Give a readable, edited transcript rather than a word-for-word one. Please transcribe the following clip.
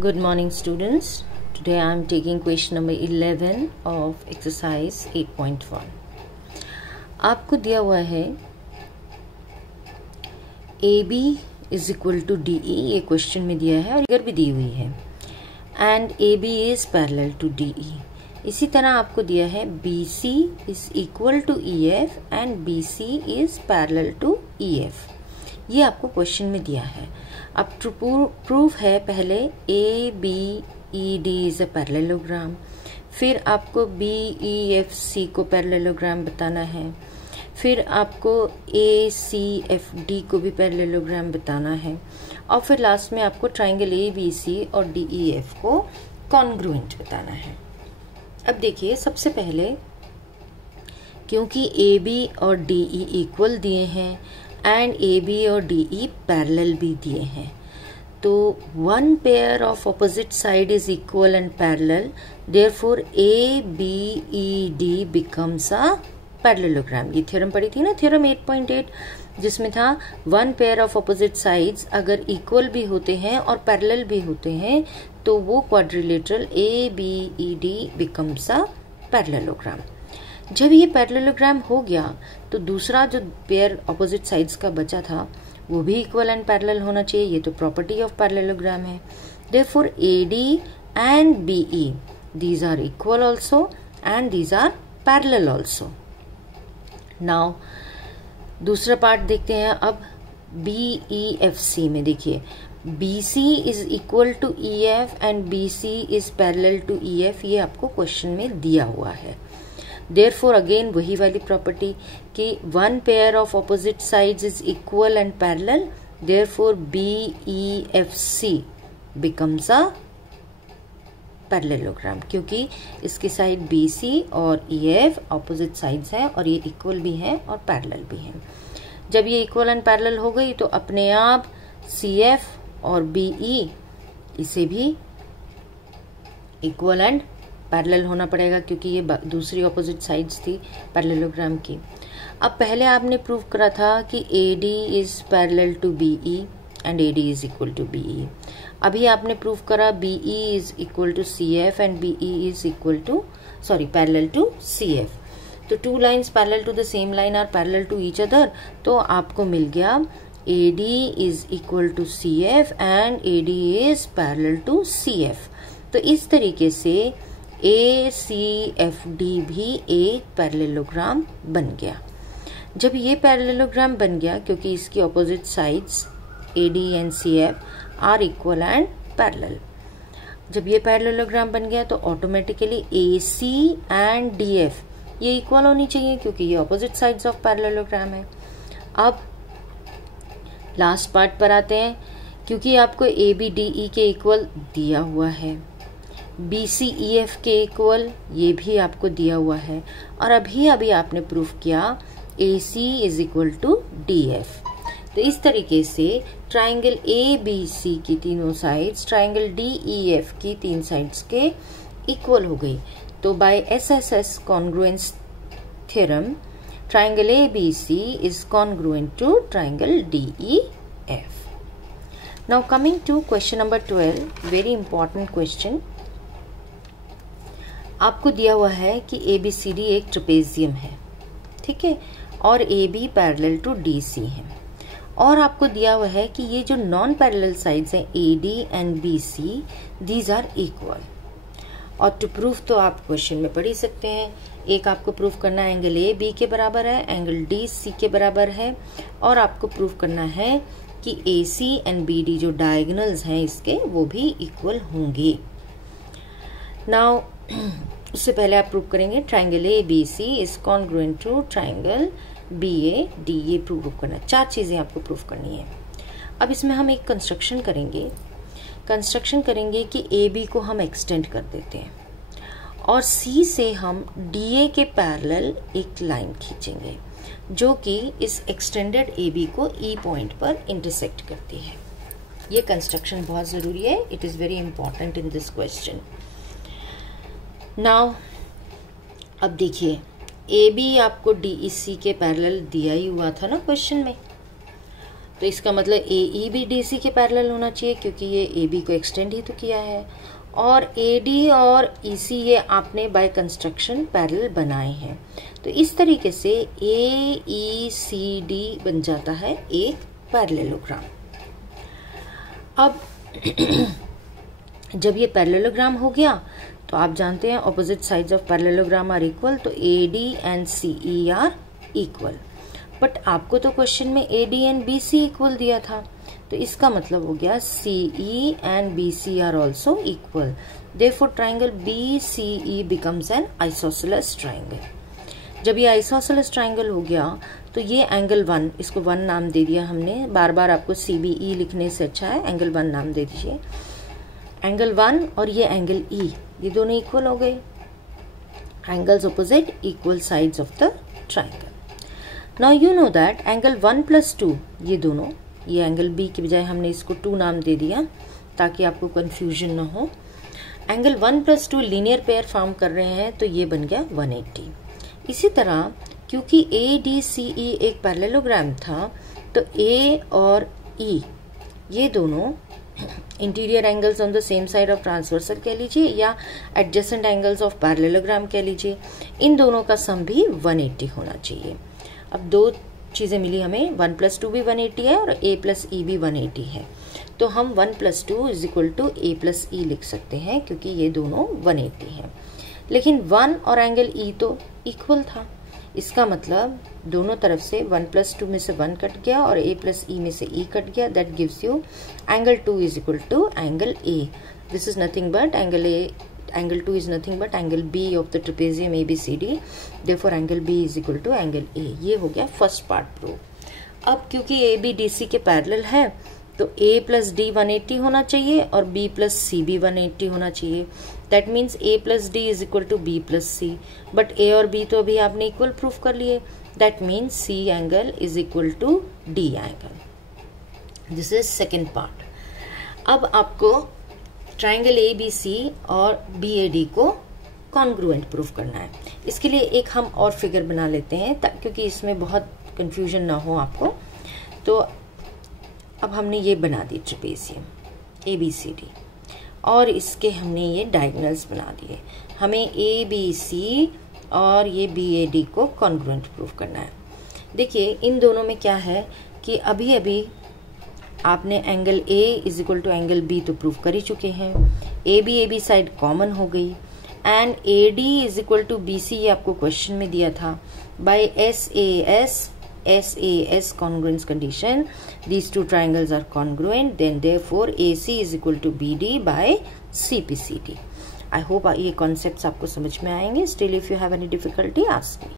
Good morning students. Today I am taking question number 11 of exercise 8.1. आपको दिया हुआ है AB is equal to DE, ये question में दिया है और इधर भी दी हुई है, and AB is parallel to DE. इसी तरह आपको दिया है BC is equal to EF and BC is parallel to EF. ये आपको क्वेश्चन में दिया है. अब टू प्रूफ है पहले ABED इज अ पैरेललोग्राम, फिर आपको BEFC को पैरेललोग्राम बताना है, फिर आपको ACFD को भी पैरेललोग्राम बताना है और फिर लास्ट में आपको ट्राइंगल ABC और DEF को कॉन्ग्रुएंट बताना है. अब देखिए, सबसे पहले क्योंकि AB और DE इक्वल दिए हैं एंड AB और DE पैरेलल भी दिए हैं, तो one pair of opposite side is equal and parallel, therefore ABED becomes a parallelogram. ये थ्योरम पढ़ी थी ना, थ्योरम 8.8, जिसमें था one pair of opposite sides अगर इक्वल भी होते हैं और पैरेलल भी होते हैं तो वो quadrilateral ABED becomes a parallelogram. जब ये पैरेललोग्राम हो गया तो दूसरा जो पेयर ऑपोजिट साइड्स का बचा था वो भी इक्वल एंड पैरेलल होना चाहिए. ये तो प्रॉपर्टी ऑफ पैरेललोग्राम है. Therefore AD and BE these are equal also and these are parallel also. Now दूसरा पार्ट देखते हैं. अब BEFC में देखिए, BC is equal to EF and BC is parallel to EF. ये आपको क्वेश्चन में दिया हुआ है. Therefore again वही वाली प्रॉपर्टी कि one pair of opposite sides is equal and parallel, therefore BEFC becomes a parallelogram, क्योंकि इसकी साइड BC और EF ऑपोजिट साइड्स हैं और ये इक्वल भी हैं और पैरेलल भी हैं. जब ये इक्वल एंड पैरेलल हो गई तो अपने आप CF और BE इसे भी इक्वल एंड पैरेलल होना पड़ेगा, क्योंकि ये दूसरी ऑपोजिट साइड्स थी पैरेललोग्राम की. अब पहले आपने प्रूव करा था कि AD is parallel to BE and AD is equal to BE. अभी आपने प्रूव करा BE is equal to CF and BE is equal to parallel to CF. तो two lines parallel to the same line are parallel to each other, तो आपको मिल गया AD is equal to CF and AD is parallel to CF. तो इस तरीके से ACFD भी एक पैरेललोग्राम बन गया. जब ये पैरेललोग्राम बन गया, क्योंकि इसकी opposite sides AD and CF are equal and parallel, जब ये पैरेललोग्राम बन गया तो ऑटोमेटिकली AC एंड DF ये इक्वल होनी चाहिए, क्योंकि ये ऑपोजिट साइड्स ऑफ पैरेललोग्राम है. अब लास्ट पार्ट पर आते हैं. क्योंकि आपको ABDE के इक्वल दिया हुआ है, BCEF के इक्वल ये भी आपको दिया हुआ है, और अभी आपने प्रूफ किया AC is equal to DF. तो इस तरीके से ट्राइंगल ABC की तीनों साइड्स ट्राइंगल DEF की तीन साइड्स के इक्वल हो गई. तो by SSS congruence theorem triangle ABC is congruent to triangle DEF. Now coming to question number 12, very important question. आपको दिया हुआ है कि ABCD एक ट्रेपेजियम है, ठीक है, और AB पैरेलल टू DC है, और आपको दिया हुआ है कि ये जो नॉन पैरेलल साइड्स हैं AD and BC these are equal. और टू प्रूफ तो आप क्वेश्चन में पढ़ ही सकते हैं. एक आपको प्रूफ करना है एंगल AB के बराबर है, एंगल DC के बराबर है, और आपको प्रूफ करना है कि AC एंड BD जो डायगोनल्स हैं इसके वो भी इक्वल होंगे. नाउ उससे पहले आप प्रूव करेंगे triangle ABC is congruent to triangle BAD. ये प्रूव करना है. 4 चीजें आपको प्रूव करनी है. अब इसमें हम एक कंस्ट्रक्शन करेंगे कि AB को हम एक्सटेंड कर देते हैं और C से हम DA के पैरेलल एक लाइन खींचेंगे जो कि इस एक्सटेंडेड AB को E पॉइंट पर इंटरसेक्ट करती है. ये कंस्ट्रक्शन बहुत जरूरी है. It is very important in this question. Now अब देखिए, AB आपको DEC के पैरेलल दिया ही हुआ था ना क्वेश्चन में. तो इसका मतलब AE भी DC के पैरेलल होना चाहिए क्योंकि ये AB को एक्सटेंड ही तो किया है, और AD और EC ये आपने बाय कंस्ट्रक्शन पैरेलल बनाए हैं। तो इस तरीके से AECD बन जाता है एक पैरेललोग्राम। अब जब ये पैरेललोग्राम हो गया तो आप जानते हैं opposite sides of parallelogram are equal, तो AD and CE are equal. But आपको तो क्वेश्चन में AD एंड BC इक्वल दिया था, तो इसका मतलब हो गया CE and BC are also equal, therefore triangle BCE becomes an isosceles triangle. जब ये आइसोसेलेस ट्राइंगल हो गया तो ये एंगल 1, इसको 1 नाम दे दिया हमने, बार बार आपको CBE लिखने से अच्छा है एंगल 1 नाम दे दीजिए। एंगल 1 और ये एंगल E, ये दोनों इक्वल हो गए, angles opposite equal sides of the triangle. Now you know that angle 1 + 2, ये दोनों, ये एंगल B के बजाय हमने इसको 2 नाम दे दिया ताकि आपको कंफ्यूजन ना हो। एंगल 1 + 2 लीनियर पेयर फॉर्म कर रहे हैं तो ये बन गया 180। इसी तरह क्योंकि ADCE एक पैरेललोग्राम था तो A और E ये दोनों interior angles on the same side of transversal कह लीजिए या एडजेसेंट एंगल्स ऑफ पैरेललोग्राम कह लीजिए, इन दोनों का सम भी 180 होना चाहिए। अब दो चीजें मिली हमें, 1 + 2 भी 180 है और A + E भी 180 है, तो हम 1 + 2 = A + E लिख सकते हैं क्योंकि ये दोनों 180 हैं। लेकिन 1 और एंगल E तो इक्वल था, इसका मतलब दोनों तरफ से 1 + 2 में से 1 कट गया और A + E में से E कट गया, that gives you angle 2 = angle A। This is nothing but angle 2 is nothing but angle B of the trapezium ABCD, therefore angle B = angle A। ये हो गया फर्स्ट पार्ट प्रूव। अब क्योंकि AB DC के parallel है तो A + D 180 होना चाहिए और B + C भी 180 होना चाहिए, that means A + D = B + C, but A और B तो अभी आपने इक्वल प्रूफ कर लिए, that means C angle = D angle. This is second part. अब आपको ट्राइंगल ABC और BAD को कॉन्ग्रुएंट प्रूफ करना है। इसके लिए एक हम और फिगर बना लेते हैं क्योंकि इसमें बहुत कंफ्यूजन ना हो आपको। तो अब हमने ये बना दी ट्रेपेजियम ABCD और इसके हमने ये डायगोनल्स बना दिए। हमें ABC और ये BAD को कॉन्ग्रुएंट प्रूफ करना है। देखिए इन दोनों में क्या है कि अभी अभी आपने एंगल A = एंगल B तो प्रूफ कर ही चुके हैं, AB साइड कॉमन हो गई, एंड AD = BC ये आपको क्वेश्चन में दिया था। By SAS congruence condition, these two triangles are congruent, then therefore AC = BD by CPCD। I hope ये कॉन्सेप्ट्स आपको समझ में आएंगे। Still if you have any difficulty ask me।